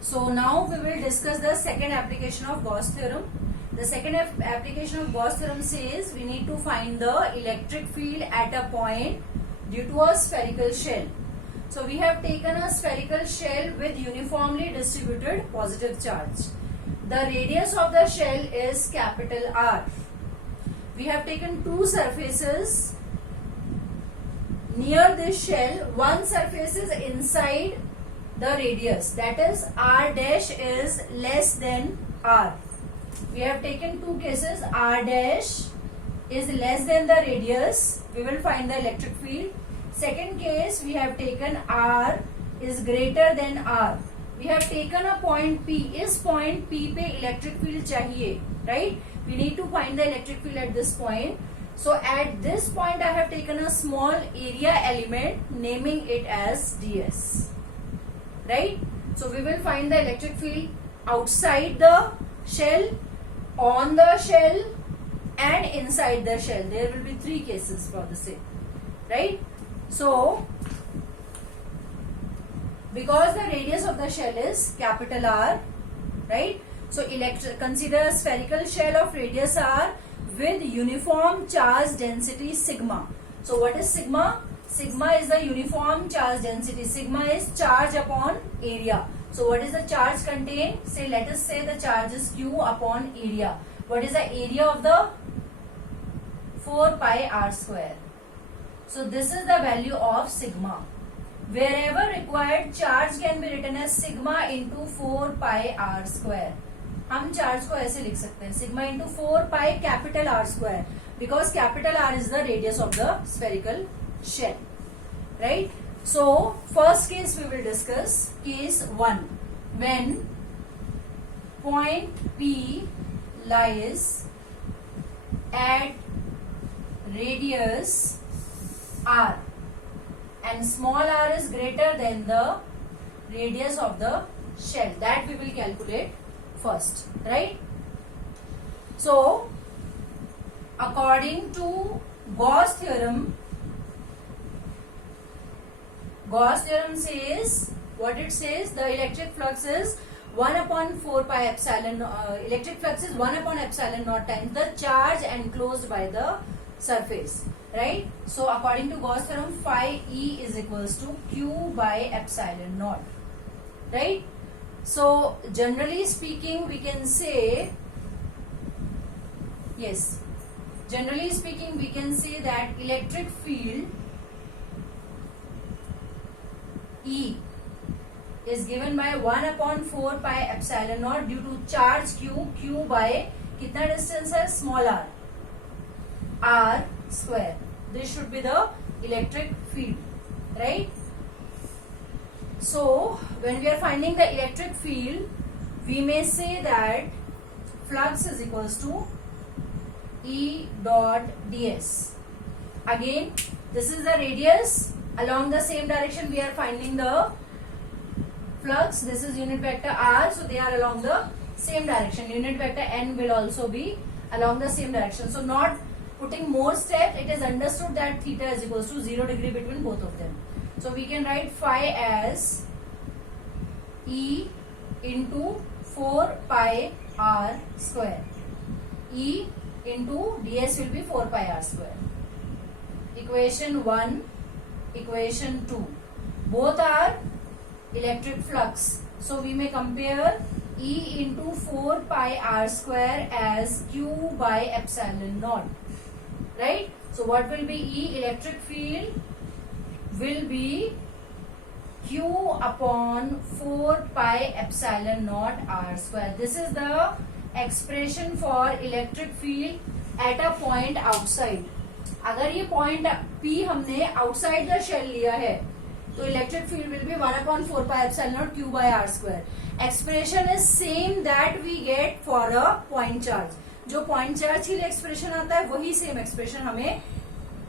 So now we will discuss the second application of Gauss theorem. The second application of Gauss theorem says we need to find the electric field at a point due to a spherical shell. So we have taken a spherical shell with uniformly distributed positive charge. The radius of the shell is capital R. We have taken two surfaces near this shell. One surface is inside the radius, that is R dash is less than R. We have taken two cases. R dash is less than the radius, we will find the electric field. Second case, we have taken R is greater than R. We have taken a point P. इस point P पे electric field चाहिए, right? We need to find the electric field at this point. So at this point I have taken a small area element, naming it as ds, right? So we will find the electric field outside the shell, on the shell and inside the shell. There will be three cases for the same, right? So because the radius of the shell is capital R, right? So consider a spherical shell of radius R with uniform charge density sigma. So what is sigma? Sigma is the uniform charge density. Sigma is charge upon area. So what is the charge contained? Say, let us say the charge is Q upon area. What is the area of the 4 pi R square? So this is the value of sigma. Wherever required, charge can be written as sigma into 4 pi R square. हम charge को ऐसे लिख सकते हैं, sigma into 4 pi capital R square, because capital R is the radius of the spherical shell, right? So first case we will discuss case 1, when point P lies at radius R and small r is greater than the radius of the shell. That we will calculate first, right? So according to Gauss theorem says, what it says, the electric flux is 1 upon 4 pi epsilon, electric flux is 1 upon epsilon naught times the charge enclosed by the surface, right? So according to Gauss theorem, phi E is equals to Q by epsilon naught, right? So generally speaking we can say, yes, generally speaking we can say that electric field E is given by 1 upon 4 pi epsilon naught due to charge Q by कितना distance है, small r, R square. This should be the electric field, right? So when we are finding the electric field, we may say that flux is equals to E dot ds. Again, this is the radius. Along the same direction we are finding the flux. This is unit vector R, so they are along the same direction. Unit vector N will also be along the same direction. So not putting more steps, it is understood that theta is equals to 0 degree between both of them. So we can write phi as E into 4 pi R square. E into ds will be 4 pi R square. Equation 1, equation 2. Both are electric flux. So we may compare E into 4 pi R square as Q by epsilon naught. Right? So what will be E? Electric field will be Q upon 4 pi epsilon naught R square. This is the expression for electric field at a point outside. अगर ये point P हमने outside the shell लिया है, तो electric field will be 1 upon 4 pi epsilon naught Q by R square. Expression is same that we get for a point charge. जो point charge के लिए expression आता है, वही same expression हमें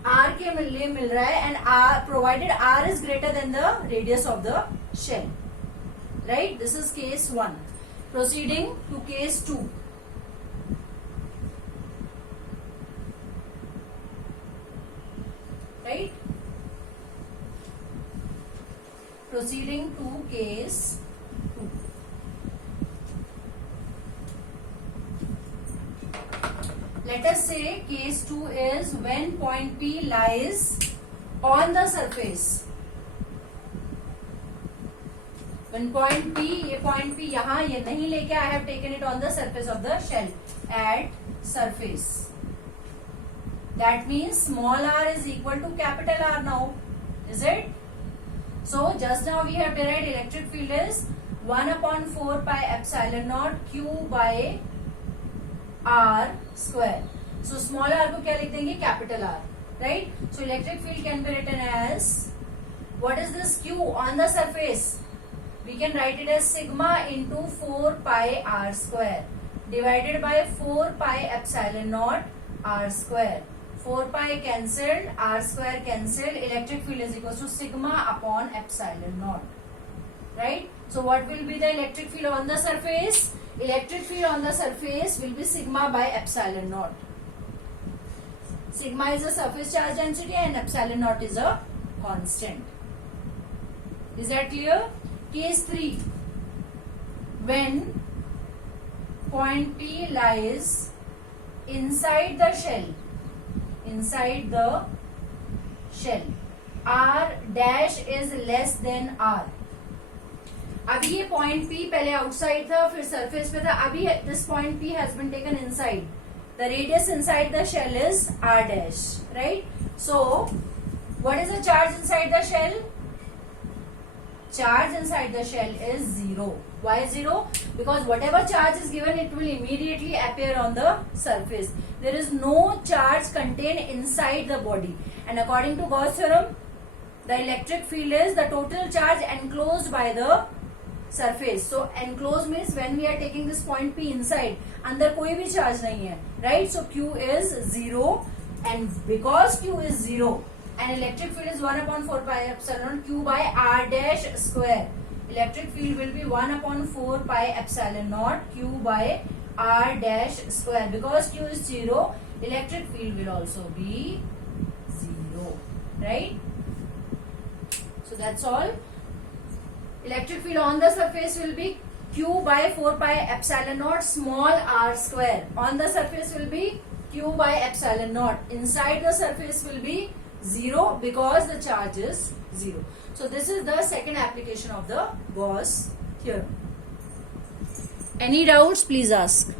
R के लिए मिल रहा है, and R provided R is greater than the radius of the shell, right? This is case 1. Proceeding to case 2. Right? Proceeding to case 2. let us say case 2 is when point P lies on the surface. When point P, ये point P यहाँ ये नहीं लेके I have taken it on the surface of the shell at surface. That means small r is equal to capital R now, is it? So just now we have derived electric field is 1/4 pi epsilon naught q by r square. So small r को क्या लिख देंगे? Capital R, right? So electric field can be written as, what is this q on the surface? We can write it as sigma into 4 pi r square divided by 4 pi epsilon naught r square. 4 pi cancelled, r square cancelled, electric field is equal to sigma upon epsilon naught, right? So what will be the electric field on the surface? Electric field on the surface will be sigma by epsilon naught. Sigma is the surface charge density and epsilon naught is a constant. Is that clear? Case 3. When point P lies inside the shell, R dash is less than R. अभी ये point P पहले outside था, फिर surface पे था. अभी this point P has been taken inside. The radius inside the shell is R dash, right? So, what is the charge inside the shell? Charge inside the shell is 0. Why 0? Because whatever charge is given, it will immediately appear on the surface. There is no charge contained inside the body. And according to Gauss theorem, the electric field is the total charge enclosed by the surface. So enclosed means when we are taking this point P inside, अंदर कोई भी charge नहीं है, right? So Q is 0, and because Q is 0, and electric field is 1/4 pi epsilon q by r dash square. Electric field will be 1/4 pi epsilon naught q by r dash square. Because q is 0, electric field will also be 0, right? So that's all. Electric field on the surface will be q by 4 pi epsilon naught small r square. On the surface will be q by epsilon naught. Inside the surface will be 0 because the charge is 0. So this is the second application of the Gauss theorem. Any doubts, please ask.